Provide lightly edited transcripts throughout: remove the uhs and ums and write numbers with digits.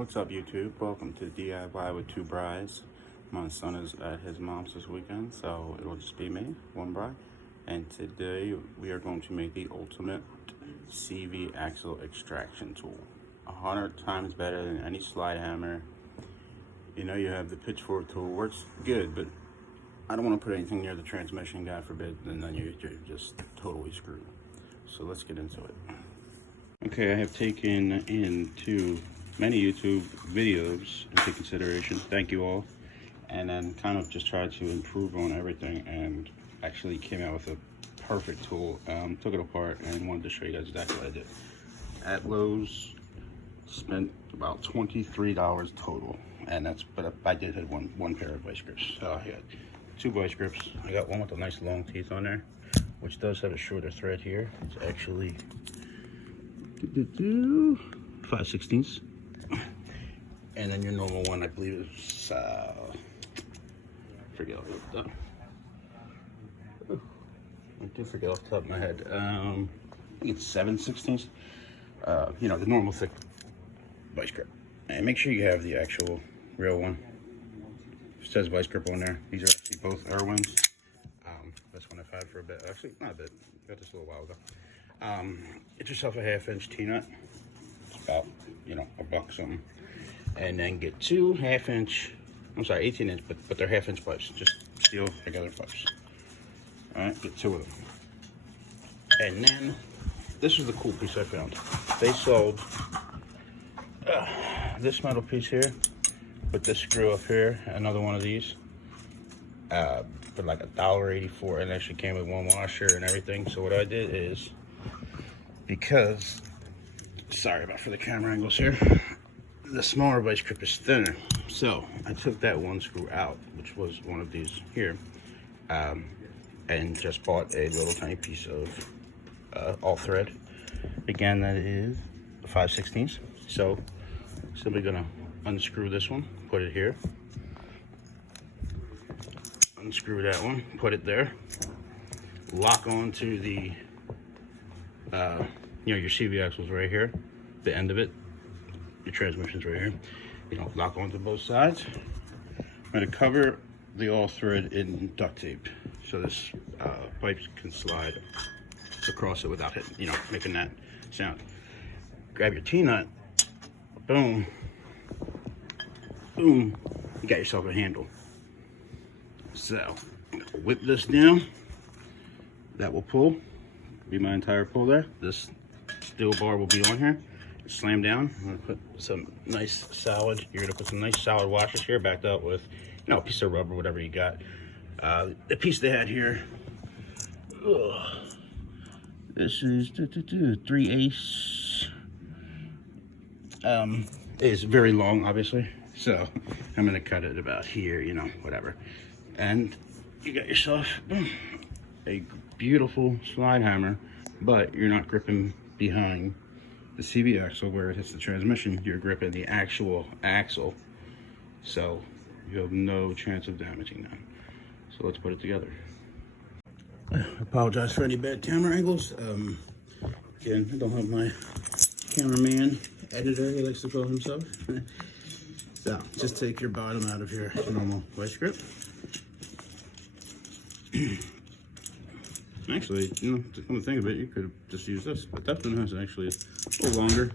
What's up, YouTube? Welcome to DIY with Two Brides. My son is at his mom's this weekend, so it'll just be me, one bride. And today we are going to make the ultimate CV axle extraction tool. 100 times better than any slide hammer. You know, you have the pitchfork tool, works good, but I don't want to put anything near the transmission, God forbid, and then you're just totally screwed. So let's get into it. Okay, I have taken into many YouTube videos into consideration. Thank you all. And then kind of just tried to improve on everything and actually came out with a perfect tool. Took it apart and wanted to show you guys exactly what I did. At Lowe's, spent about $23 total. And that's, but I did have one pair of vice grips. So I had two vice grips. I got one with a nice long teeth on there, which does have a shorter thread here. It's actually 5/16. And then your normal one, I believe, is forget off the top. I do forget off the top of my head. I think it's 7/16. You know, the normal thick vice grip. And make sure you have the actual real one. It says vice grip on there. These are actually both Irwins. This one I've had for a bit. Actually, not a bit. Got this a little while ago. Get yourself a 1/2-inch T-nut. It's about, you know, $1 something. And then get two 1/2-inch, I'm sorry, 18-inch, but they're 1/2-inch pipes. Just steel regular pipes. All right, get two of them. And then this is the cool piece I found. They sold this metal piece here with this screw up here, another one of these, for like $1.84, and actually came with one washer and everything. So what I did is, because, sorry about for the camera angles here, the smaller vice grip is thinner, so I took that one screw out, which was one of these here, and just bought a little tiny piece of all thread. Again, that is 5/16. So simply gonna unscrew this one, put it here, unscrew that one, put it there, lock onto the you know, your CV axle's right here, the end of it, your transmission's right here. You know, lock onto both sides. I'm going to cover the all thread in duct tape so this pipe can slide across it without hitting, you know, making that sound. Grab your T-nut, boom, boom, you got yourself a handle. So, whip this down, that will pull, be my entire pull there. This steel bar will be on here. Slam down. I'm gonna put some nice solid. You're gonna put some nice solid washers here, backed up with, you know, a piece of rubber, whatever you got. The piece they had here. This is 3/8. Is very long, obviously. So I'm gonna cut it about here, you know, whatever. And you got yourself a beautiful slide hammer, but you're not gripping behind the CV axle where it hits the transmission. You're gripping the actual axle, so you have no chance of damaging that. So let's put it together. I apologize for any bad camera angles. Again, I don't have my cameraman editor, he likes to call himself. So just take your bottom out of your normal vice grip. Actually, you know, to come to think of it, you could have just used this, but that one has actually a little longer,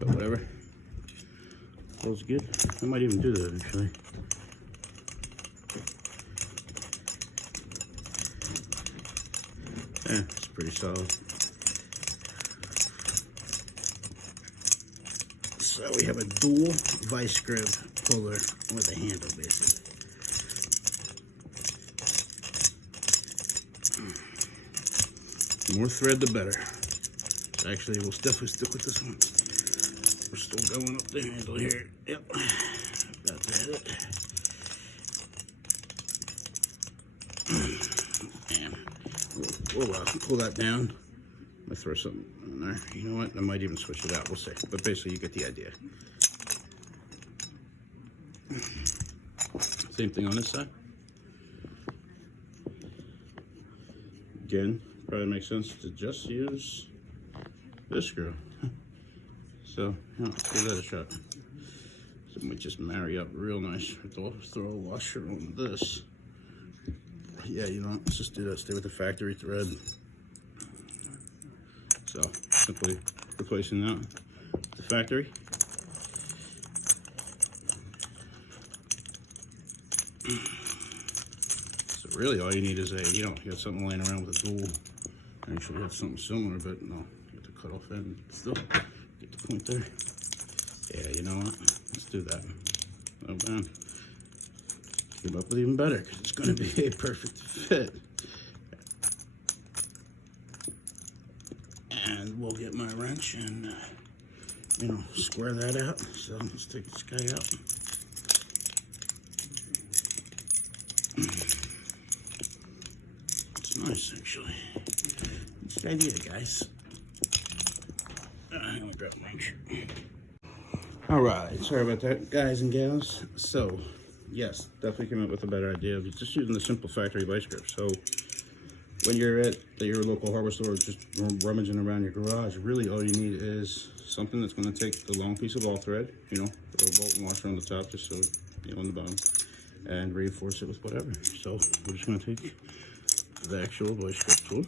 but whatever. Feels good. I might even do that, actually. Yeah, it's pretty solid. So we have a dual vice grip puller with a handle, basically. More thread, the better. Actually, we'll definitely stick with this one. We're still going up the handle here. Yep. About to hit it. And we'll pull that down. I'm gonna throw something in there. You know what? I might even switch it out. We'll see. But basically, you get the idea. Same thing on this side. Again, probably makes sense to just use this screw. So, give that a shot. It might just marry up real nice. I'll throw a washer on this. Yeah, you know, let's just do that. Stay with the factory thread. So simply replacing that with the factory. So really all you need is you got something laying around with a dual. Actually have something similar, but no, you have to cut off end. Still get the point there. Yeah, you know what? Let's do that. Oh man. Came up with even better because it's going to be a perfect fit. And we'll get my wrench and, you know, square that out. So let's take this guy out. It's nice, actually. It's a good idea, guys. I'm going to grab my wrench. All right, sorry about that, guys and gals. So, yes, definitely came up with a better idea of just using the simple factory vice grip. So, when you're at your local hardware store, just rummaging around your garage, really all you need is something that's going to take the long piece of all thread, you know, throw a bolt and washer on the top just so, you know, on the bottom, and reinforce it with whatever. So, we're just going to take the actual vice grip tool.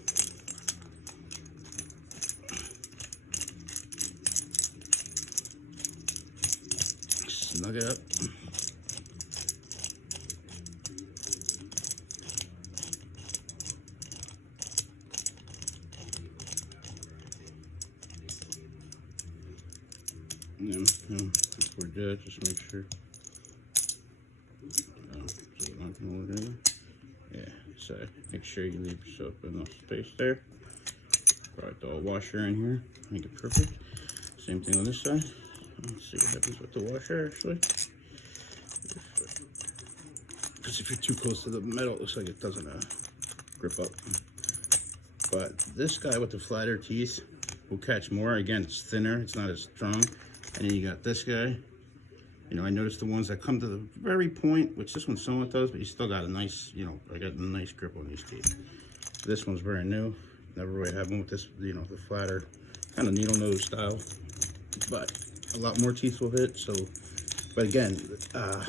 Snug it up. If we're good, just make sure. So we're not going to over there. Yeah, so make sure you leave yourself enough space there. Probably throw a washer in here, make it perfect. Same thing on this side. Let's see what happens with the washer actually. Because if you're too close to the metal, it looks like it doesn't grip up. But this guy with the flatter teeth will catch more. Again, it's thinner, it's not as strong. And then you got this guy. You know, I noticed the ones that come to the very point, which this one somewhat does, but you still got a nice, you know, I got a nice grip on these teeth. This one's very new. Never really had one with this, you know, the flatter, kind of needle nose style. But a lot more teeth will hit. So, but again, I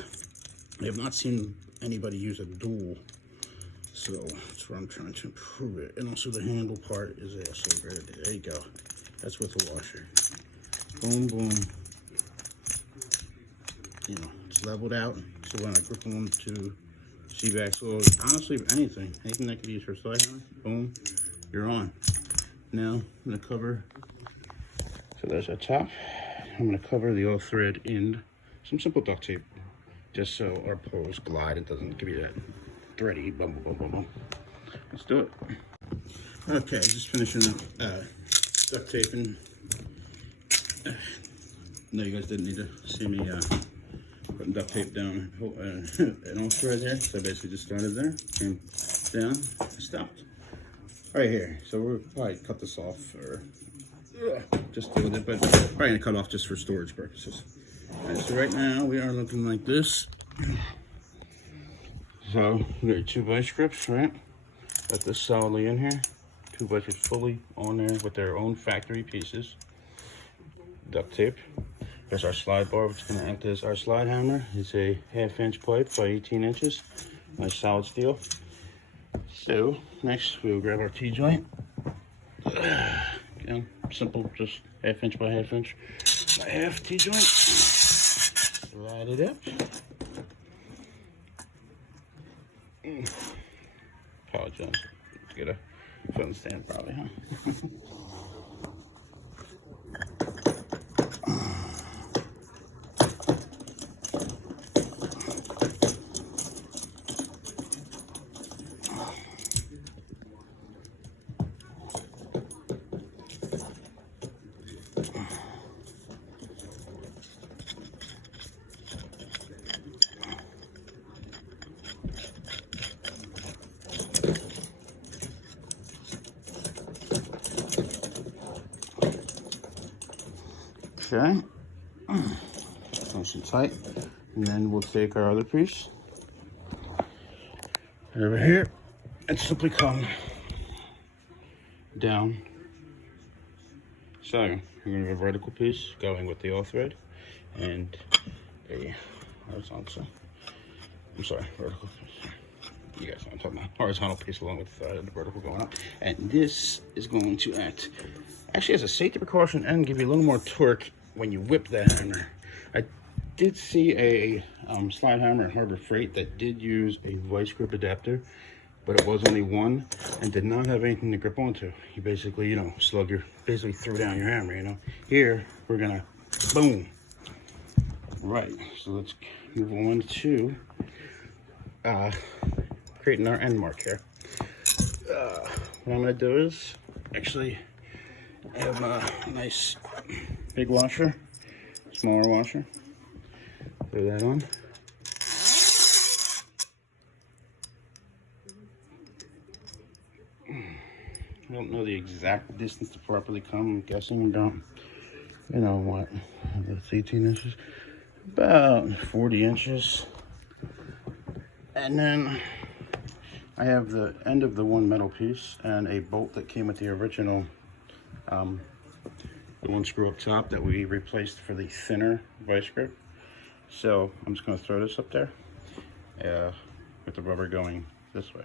have not seen anybody use a dual. So that's where I'm trying to improve it. And also the handle part is also good. There you go. That's with the washer. Boom, boom. You know, it's leveled out. So when I grip on to C-back, so honestly, anything that could be used for slide hammer, boom, you're on. Now I'm gonna cover. So there's our top. I'm gonna cover the all thread in some simple duct tape, just so our pulls glide. It doesn't give you that thready boom, boom, boom, boom. Let's do it. Okay, just finishing up duct taping. No, you guys didn't need to see me putting duct tape down an all thread there. So I basically just started there, came down, stopped right here. So we'll probably cut this off or just deal with it, but probably gonna cut off just for storage purposes. All right, so right now we are looking like this. So we got your two vice grips, right? Got this solidly in here. Two vice grips fully on there with their own factory pieces. Duct tape. There's our slide bar, which is going to act as our slide hammer. It's a 1/2 inch pipe by 18 inches. Nice solid steel. So next we'll grab our T-joint. Again, simple, just 1/2 inch by 1/2 inch by 1/2 T-joint. Slide it up. Apologize. Let's get a phone stand probably, huh? Okay, nice and tight, and then we'll take our other piece over here and simply come down. So we're going to have a vertical piece going with the all thread and a horizontal. I'm sorry, vertical. You guys know what I'm talking about. Horizontal piece along with the vertical going up. And this is going to act actually as a safety precaution and give you a little more torque when you whip that hammer. I did see a slide hammer at Harbor Freight that did use a vice grip adapter, but it was only one and did not have anything to grip onto. You basically, you know, basically threw down your hammer, you know. Here, we're gonna, boom. Right, so let's move on to creating our end mark here. What I'm gonna do is actually have a nice big washer, smaller washer. Throw that on. I don't know the exact distance to properly come. I'm guessing about, you know what, it's 18 inches, about 40 inches. And then I have the end of the one metal piece and a bolt that came with the original, the one screw up top that we replaced for the thinner vice grip. So I'm just going to throw this up there with the rubber going this way.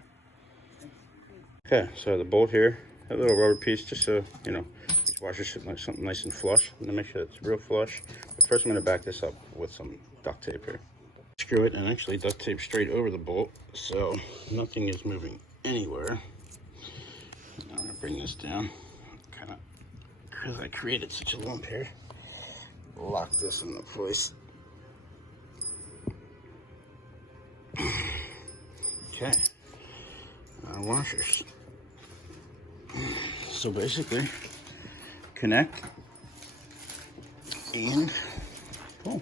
Okay, so the bolt here, that little rubber piece, just so you know, each washer should like something nice and flush. I'm gonna make sure it's real flush. But first, I'm gonna back this up with some duct tape here. Screw it and actually duct tape straight over the bolt, so nothing is moving anywhere. I'm gonna bring this down, kind of, because I created such a lump here. Lock this into place. Okay, our washers. So basically, connect and pull.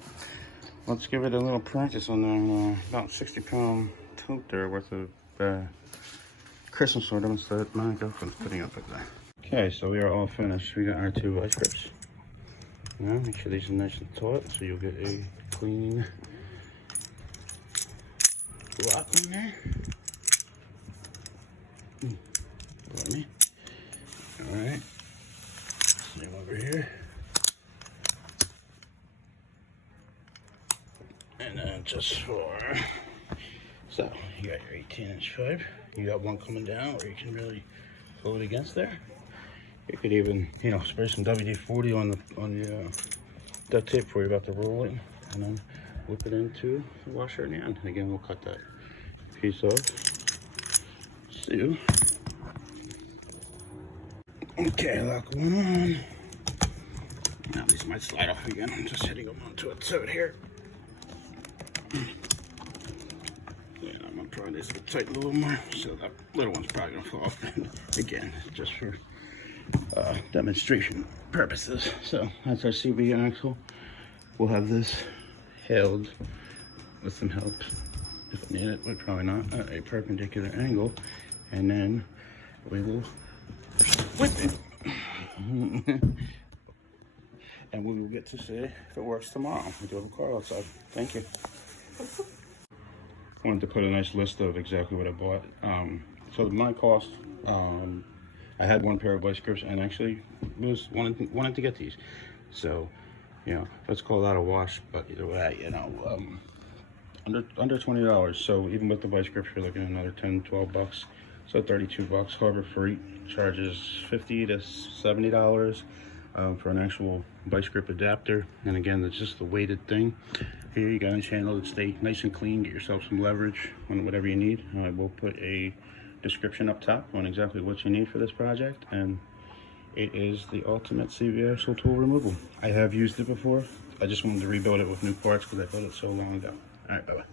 Let's give it a little practice on the about 60-pound tote there worth of Christmas ornaments that my girlfriend's putting up at there. Okay, so we are all finished. We got our two vice grips. Now make sure these are nice and taut, so you'll get a clean lock on there. Let me. All right. Same over here. And then just for, so you got your 18-inch pipe. You got one coming down where you can really pull it against there. You could even, you know, spray some WD-40 on the duct tape before you're about to roll it, and then whip it into the washer in the end. And again, we'll cut that piece off. So, okay, lock one on. Now these might slide off again. I'm just hitting them onto a tote here. Yeah, I'm gonna try this to tighten a little more, so that little one's probably gonna fall off. Again, just for demonstration purposes. So that's our CV axle. We'll have this held with some help if we need it, but probably not, at a perpendicular angle, and then we will whip it. And we will get to see if it works tomorrow. We do have a car outside. Thank you. I wanted to put a nice list of exactly what I bought. So my cost, I had one pair of vice grips and actually wanted to get these. So, you know, let's call that a wash, but either way, you know, under $20. So even with the vice grips, you're looking at another 10, 12 bucks. So 32 bucks. Harbor Freight charges $50 to $70 for an actual vice grip adapter. And again, it's just the weighted thing. Here you got a channel to stay nice and clean, get yourself some leverage on whatever you need. I will put a description up top on exactly what you need for this project, and it is the ultimate CV axle tool removal. I have used it before. I just wanted to rebuild it with new parts because I built it so long ago. All right, bye-bye.